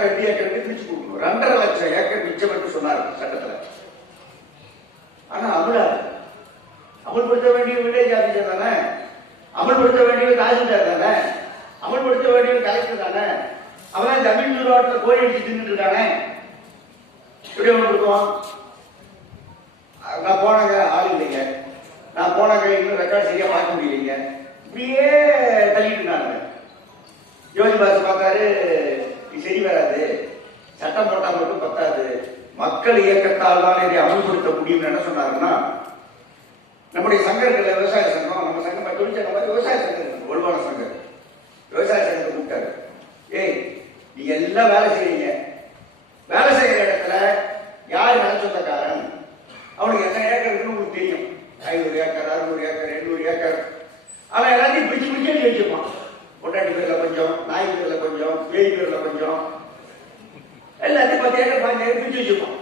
Acre 2 ஏக்கருக்கு பிரிச்சு கொடுக்கணும். 2.5 லட்சம் ஏக்கர் மிச்சம் என்று சொன்னார் சட்டத்தில். ஆனா அமல்படுத்த வேண்டிய வில்லேஜ் ஆபீசர் தானே, அமல்படுத்த வேண்டிய தாசில்தார் தானே, அமல்படுத்த வேண்டிய கலெக்டர் தானே. அவன் தமிழ் நிர்வாகத்தில் கோழி அடிச்சு தின்னுட்டு இருக்கானே. எப்படி அமல்படுத்துவான்? நான் போனாங்க ஆள் இல்லைங்க, நான் போனாங்க இன்னும் ரெக்கார்ட் சரியா பார்க்க முடியலைங்க, இப்படியே தள்ளிட்டு இருந்தாங்க. ஜோதி பாசு பார்த்தாரு, இது சரி வராது, சட்டம் போட்டா மட்டும் பத்தாது, மக்கள் இயக்கத்தால் தான் இதை அமல்படுத்த முடியும். என்ன சொன்னாருன்னா, நம்முடைய சங்கர்கள் விவசாய சங்கம், நம்ம சங்கம் தொழிற்சங்கம் மாதிரி விவசாய சங்கம், வலுவான சங்கம், விவசாய சங்கத்தை கூப்பிட்டாரு. ஏய், நீங்க எல்லாம் வேலை செய்றீங்க, வேலை செய்யற இடத்துல யார் நில சொந்தக்காரன், அவனுக்கு எத்தனை ஏக்கர் இருக்குன்னு உங்களுக்கு தெரியும். 500 ஏக்கர், 600 ஏக்கர், 800 ஏக்கர். அவன் எல்லாத்தையும் பிடிச்சு பிடிச்சு எழுதி வச்சுப்பான். பொட்டாட்டி பேர்ல கொஞ்சம், நாய் பேர்ல கொஞ்சம், பேய் பேர்ல கொஞ்சம், எல்லாத்தையும் 10 ஏக்கர் 15 ஏக்கர் பிரிச்சு வச்சுப்பான்.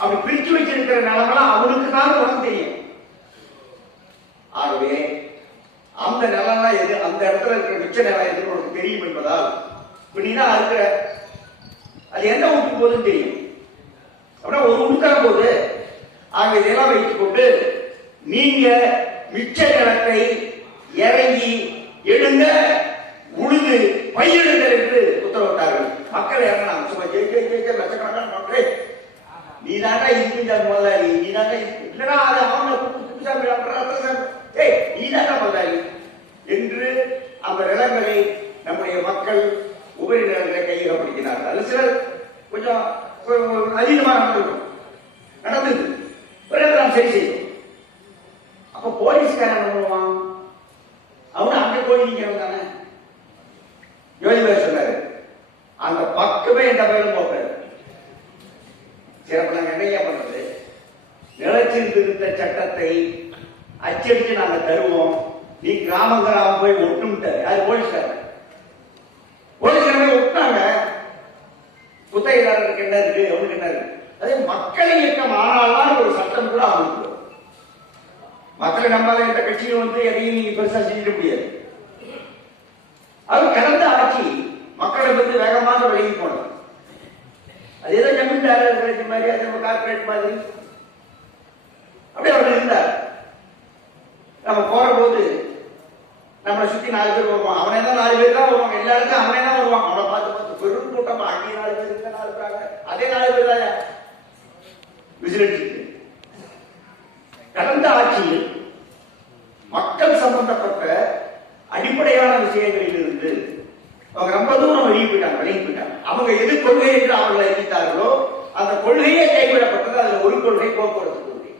அப்படி பிரிச்சு வச்சிருக்கிற நிலமெல்லாம் அவனுக்கு தான் உனக்கு தெரியும். ஆகவே அந்த நிலம் எது, அந்த இடத்துல இருக்கிற மிச்ச நிலம் எதுன்னு உனக்கு தெரியும் என்பதால் நீனா இருக்கிற அது என்ன வீட்டுக்கு போகுதுன்னு தெரியும். அப்படின்னா ஒரு உடுக்கிற போது ஆக இதெல்லாம் வைத்துக் கொண்டு நீங்க மிச்ச நிலத்தை இறங்கி எடுங்க, உழுது பயிரிடுங்கள் என்று உத்தரவிட்டார்கள். மக்கள் இறங்கினாங்க. சும்மா ஜெயிக்க லட்சக்கணக்கான மக்களே, நீ தாண்டா இருக்கின்ற முதலாளி, நீ தாண்டா இல்லைன்னா அது அவங்க நீ தாண்டா முதலாளி என்று அந்த நிலங்களை நம்முடைய மக்கள் உபரி நிலங்களை கையகப்படுத்தினார்கள். அது சிலர் கொஞ்சம் அதிகமாக நடந்தது. பிறகு நாம் சரி செய்யும். அப்ப போலீஸ்காரன் என்ன பண்ணுவான்? அவனு அங்க போய் நீங்க தானே யோசிப்பார் சொன்னாரு. அந்த பக்கமே எந்த பயிலும் போட்டாரு. சிறப்பு நாங்க என்னையா பண்றது? நிலச்சீர் திருத்த சட்டத்தை அச்சடிச்சு நாங்க தருவோம், நீ கிராமம் போய் ஒட்டுட்டாரு. அது போலீஸ்காரன். போலீஸ்காரன் ஒட்டாங்க. குத்தகைதாரருக்கு என்ன இருக்கு, அவனுக்கு என்ன இருக்கு? அதே மக்கள் இயக்கம் ஆனால்தான் ஒரு சட்டம் கூட அமைக்கும். மக்களை நம்பாத எந்த கட்சியும் வந்து எதையும் நீங்க பெருசா செஞ்சிட முடியாது. அது கடந்த ஆட்சி மக்களை வந்து வேகமாக விலகி போனது. அது ஏதோ ஜமீன்தாரர் மாதிரி, அது கார்பரேட் மாதிரி அப்படி அவர் இருந்தார். நம்ம போற போது நம்மளை சுத்தி 4 பேர் வருவான். அவனே தான் 4 பேர் தான் வருவாங்க. எல்லா இடத்தையும் அவனே தான் வருவான். அவனை பார்த்து பெரும் கூட்டம், அங்கே 4 பேர் இருக்க 4 பேர், அதே 4 பேர் தான் விசிலடிச்சு. கடந்த ஆட்சியில் மக்கள் சம்பந்தப்பட்ட அடிப்படையான விஷயங்களில் இருந்து அவங்க ரொம்ப தூரம் விலகி போயிட்டாங்க. அவங்க எது கொள்கை என்று அவர்கள் அறிவித்தார்களோ அந்த கொள்கையே கைவிடப்பட்டது. அதுல ஒரு கொள்கை போக்குவரத்து கொள்கை,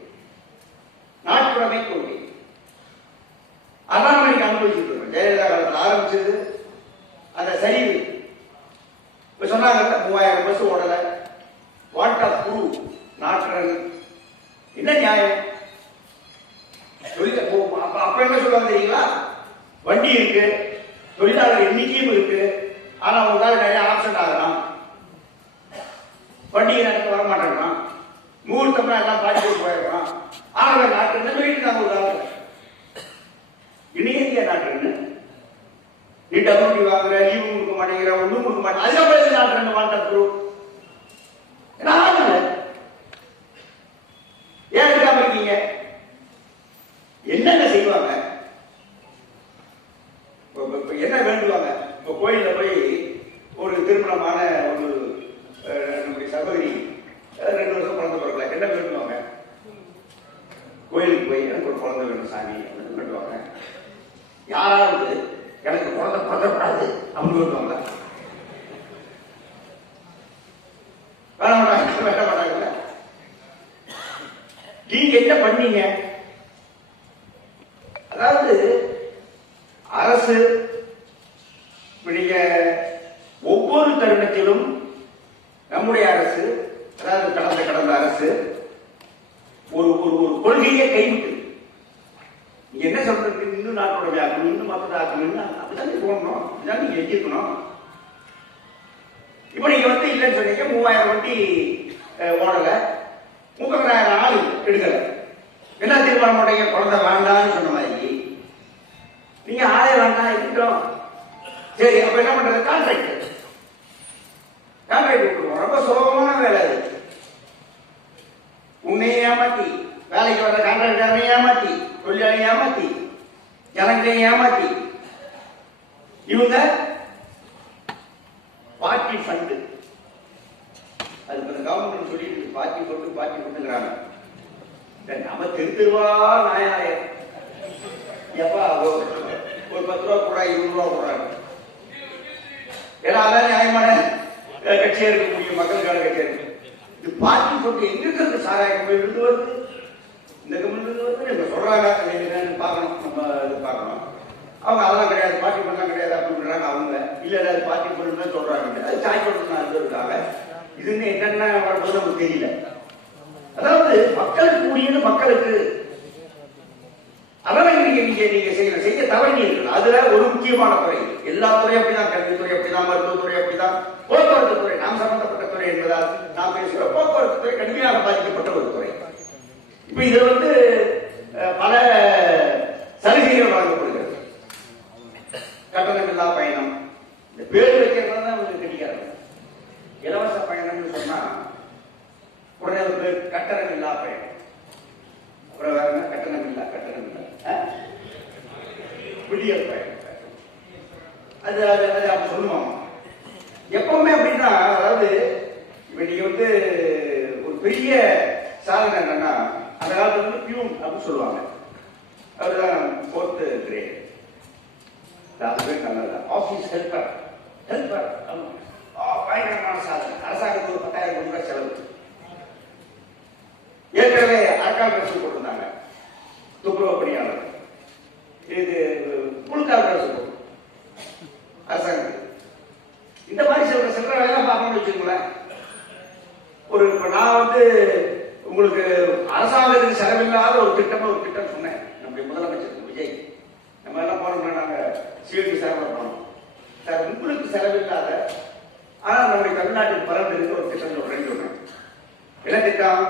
நாட்டுடைமை கொள்கை. அதான் நீங்க அனுபவிச்சுட்டு இருக்கோம். ஜெயலலிதா காலத்தில் ஆரம்பிச்சது அந்த சரிவு. இப்ப சொன்னாங்க 3000 பஸ் ஓடல, வாட் ஆஃப் ப்ரூவ், நாட்டுடன் என்ன நியாயம்? அப்ப என்ன சொல்லுவாங்க தெரியுங்களா? வண்டி இருக்கு, தொழிலாளர் எண்ணிக்கையும் இருக்கு, ஆனா உங்களால நிறைய ஆப்ஷன் ஆகலாம், வண்டியை நடத்த வர மாட்டேங்கிறான், முகூர்த்தம்னா எல்லாம் பாதிப்பு போயிருக்கான். ஆகவே நாட்டு சொல்லிட்டு நாங்க ஒரு ஆள் இணைய நாட்டு நீ டபுள்டி வாங்குற, லீவு கொடுக்க மாட்டேங்கிற, ஒன்றும் கொடுக்க மாட்டேன். அதுக்கப்புறம் நாட்டு வாண்ட ப்ரூவ் ஏன் எடுக்காம இருக்கீங்க? என்னென்ன செய்வாங்க? என்ன வேண்டுவாங்க? இப்ப கோயில போய் ஒரு திருமணமான ஒரு நம்முடைய சகோதரி 2 வருஷம் குழந்தை பிறக்கல, என்ன வேண்டுவாங்க? கோயிலுக்கு போய் எனக்கு ஒரு குழந்தை வேணும் சாமி வேண்டுவாங்க. யாராவது எனக்கு குழந்தை பிறக்கக்கூடாது அப்படின்னு வேண்டுவாங்க? வேண மாட்டாங்கல்ல. நீங்க என்ன பண்ணீங்க? அதாவது அரசு நீங்க ஒவ்வொரு தருணத்திலும் நம்முடைய அரசு, அதாவது கடந்த அரசு ஒரு கொள்கையை கைவிட்டு என்ன சொல்றது, இன்னும் நாட்டோட வியாக்கணும், இன்னும் மக்கள் ஆக்கணும், அப்படிதான் போடணும், இதுதான் நீங்க எதிர்க்கணும். இப்ப நீங்க வந்து இல்லைன்னு சொன்னீங்க, 3000 வண்டி ஓடல, 30,000 ஆள் எடுக்கல, என்ன தீர்மானம் போட்டீங்க? குழந்தை வேண்டாம்னு சொன்ன மாதிரி நீங்க ஆளே வேண்டாம் இருக்கட்டும். சரி, அப்ப என்ன பண்றது? கான்ட்ராக்ட் ஜனங்களை ஏமாத்தி இவங்க பார்ட்டி ஃபண்டு அதுக்கு அந்த கவர்மெண்ட் சொல்லிட்டு பார்ட்டி போட்டுங்கிறாங்க. நம்ம திருவா நாயாயம் எப்பா ஒரு 10 ரூபா கூட 20 ரூபா கூடாது. ஏன்னா அதான் நியாயமான கட்சியா இருக்க முடியும், மக்களுக்கான கட்சியா இருக்கு. இது பார்ட்டி போட்டு எங்க இருக்கிறது சாராயம் இருந்து வருது, இந்த கவர்மெண்ட் வருது நம்ம சொல்றாங்க. பார்க்கணும், நம்ம இது பார்க்கணும். அவங்க அதெல்லாம் கிடையாது, பார்ட்டி பண்ணலாம் கிடையாது அப்படின்றாங்க. அவங்க இல்ல அது பார்ட்டி பண்ணு சொல்றாங்க. அது சாய் கொடுத்து இருக்காங்க. இதுன்னு என்னென்ன வரும்போது நமக்கு தெரியல. அதாவது மக்களுக்கு கூடியது மக்களுக்கு. அதெல்லாம் நீங்க செய்ய தவறினீர்கள். அதுல ஒரு முக்கியமான துறை, எல்லா துறையும் அப்படிதான், கல்வித்துறை அப்படிதான், மருத்துவத்துறை அப்படிதான், போக்குவரத்து துறை நாம் சம்பந்தப்பட்ட துறை என்பதால் நாம் பேசுகிற போக்குவரத்து துறை கடுமையாக பாதிக்கப்பட்ட ஒரு துறை. இப்ப இதுல பல சலுகைகள் வழங்கப்படுகிறது. கட்டணமில்லா பயணம், இந்த பேர் வைக்கிறது தான் உங்களுக்கு கிடைக்காது. இலவச பயணம்னு சொன்னா உடனே ஒரு பேர் கட்டணமில்லா பயணம். அப்புறம் வேற கட்டணமில்லா விடியல் பயணம். அது அப்படி சொல்லுவாங்க எப்பவுமே அப்படின்னா. அதாவது இப்ப நீங்க ஒரு பெரிய சாதனை என்னன்னா, அந்த காலத்துல பியூன் அப்படின்னு சொல்லுவாங்க. அதுதான் 4th கிரேட். அது பேர் நல்லது. ஆபீஸ் ஹெல்பர் பயங்கரமான சாதனை. அரசாங்கத்துக்கு ஒரு 10,000 கோடி ரூபாய் செலவு. ஏற்கனவே அரக்கால் அரசு போட்டிருந்தாங்க துப்புரவு பணியாளர். இது குழுக்கால் அரசு போட்டு அரசாங்கத்துக்கு இந்த மாதிரி சில வேலை பார்க்கணும்னு வச்சுக்கோங்களேன். இப்ப நான் உங்களுக்கு அரசாங்கத்துக்கு செலவில்லாத ஒரு திட்டம் சொன்னேன். நம்முடைய முதலமைச்சர் விஜய் நம்ம எல்லாம் போனோம்னா நாங்க சிஎல்டி சார்பில் போனோம். சார் உங்களுக்கு செலவில்லாத ஆனா நம்முடைய தமிழ்நாட்டுக்கு பலன் ஒரு திட்டம் சொல்றேன்னு சொன்னேன். என்ன திட்டம்?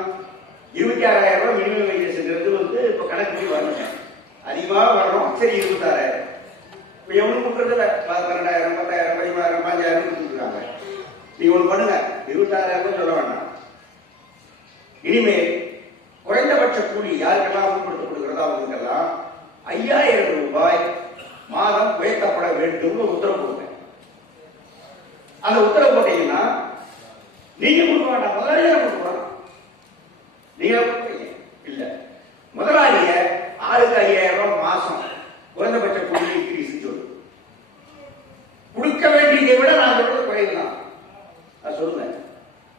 26,000 ரூபாய் மினிமம் வேஜஸ்ங்கிறது இப்ப கணக்கு வரணுங்க. அதிகமாக வரணும். சரி 26,000 இப்ப எவ்வளவு கொடுக்கறது இல்ல. 12,000 10,000 15,000 5,000 கொடுத்துருக்காங்க. நீங்க ஒண்ணு பண்ணுங்க, 26,000 சொல்ல வேண்டாம். இனிமேல் குறைந்தபட்ச கூலி யாருக்கெல்லாம் அமல்படுத்தப்படுகிறதோ அவங்களுக்கெல்லாம் 5,000 ரூபாய் மாதம் உயர்த்தப்பட வேண்டும் உத்தரவு கொடுங்க. அந்த உத்தரவு போட்டீங்கன்னா நீங்க கொடுக்க வேண்டாம், முதலாளியே கொடுக்கலாம். நீங்க இல்ல முதலாளிய ஆளுக்கு 5,000 ரூபாய் மாசம் குறைந்தபட்ச கூலி இன்கிரீஸ் சொல்லு. கொடுக்க வேண்டியதை விட நான் சொல்றது குறைவு தான். சொல்லுங்க,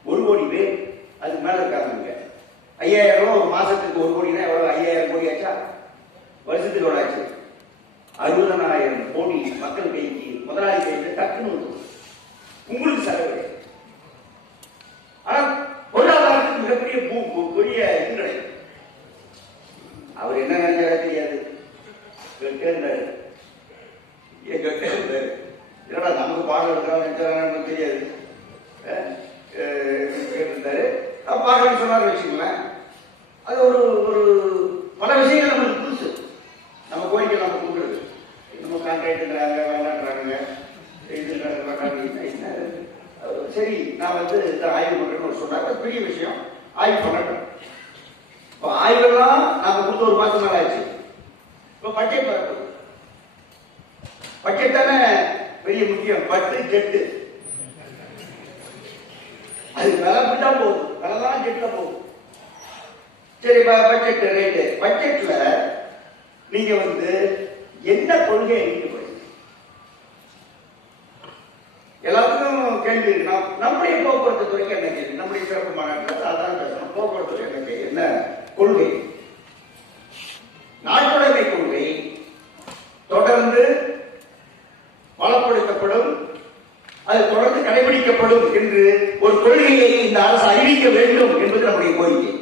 1 கோடி பேர் அதுக்கு மேல இருக்காங்க. 5,000 ரூபாய் ஒரு மாசத்துக்கு 1 கோடினா எவ்வளவு? 5,000 கோடி ஆச்சா? வருஷத்துக்கு எவ்வளவு ஆச்சு? 60,000 கோடி மக்கள் கைக்கு முதலாளி கைக்கு டக்குன்னு உங்களுக்கு செலவு. ஆனா பொருளாதாரத்துக்கு மிகப்பெரிய பெரிய இது கிடையாது. அவர் என்ன நினைச்சாரே தெரியாது. என்னடா நமக்கு பாடம் எடுக்கிறான்னு தெரியாது. கேட்டிருந்தாரு. பாடம்னு சொன்னாரு வச்சுக்கோங்களேன். அது ஒரு பல விஷயங்கள் நம்மளுக்கு புதுசு. நம்ம கோரிக்கை நம்ம கொடுக்குறது. நம்ம கான்ட்ராக்டுங்கிறாங்க, வேணான்றாங்க, சரி நான் ஆய்வு பண்றேன்னு சொன்னாங்க. பெரிய விஷயம் ஆய்வு பண்ணட்டும். இப்போ ஆய்வெல்லாம் நாம கொடுத்த ஒரு மாசம் நாள் ஆச்சு. இப்போ பட்ஜெட் வரப்போகுது. பட்ஜெட் தானே பெரிய முக்கியம். பட்டு ஜெட்டு அது விலைப்பட்டா போகுது, விலைதான் ஜெட்ல போகுது. சரி பட்ஜெட் ரேட்டு. பட்ஜெட்ல நீங்க என்ன கொள்கை நீங்க எல்லாத்துக்கும் கேள்வி இருக்கு. நம்முடைய போக்குவரத்து துறைக்கு என்ன கேள்வி? நம்முடைய சிறப்பு மாநாட்டில் அதான் பேசணும். போக்குவரத்து துறை என்ன கொள்கை? நாட்டுடைமை கொள்கை தொடர்ந்து பலப்படுத்தப்படும், அது தொடர்ந்து கடைபிடிக்கப்படும் என்று ஒரு கொள்கையை இந்த அரசு அறிவிக்க வேண்டும் என்பது நம்முடைய கோரிக்கை.